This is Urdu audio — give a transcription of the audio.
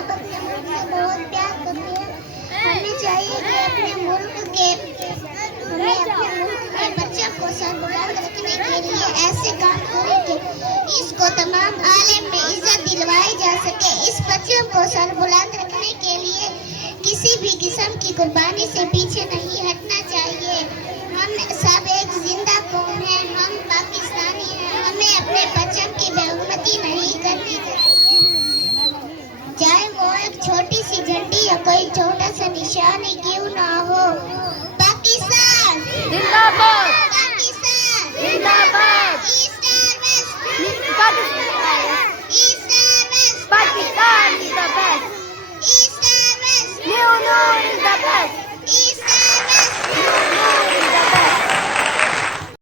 آپ اپنے ملک سے بہت پیار کرتے ہیں. ہمیں چاہیے کہ اپنے ملک کے بچوں کو سر بلند رکھنے کے لیے ایسے کام کریں کہ اس کو تمام عالم میں عزت دلوائی جا سکے. اس بچوں کو سر بلند رکھنے کے لیے کسی بھی قسم کی قربانی سے پیچھے نہیں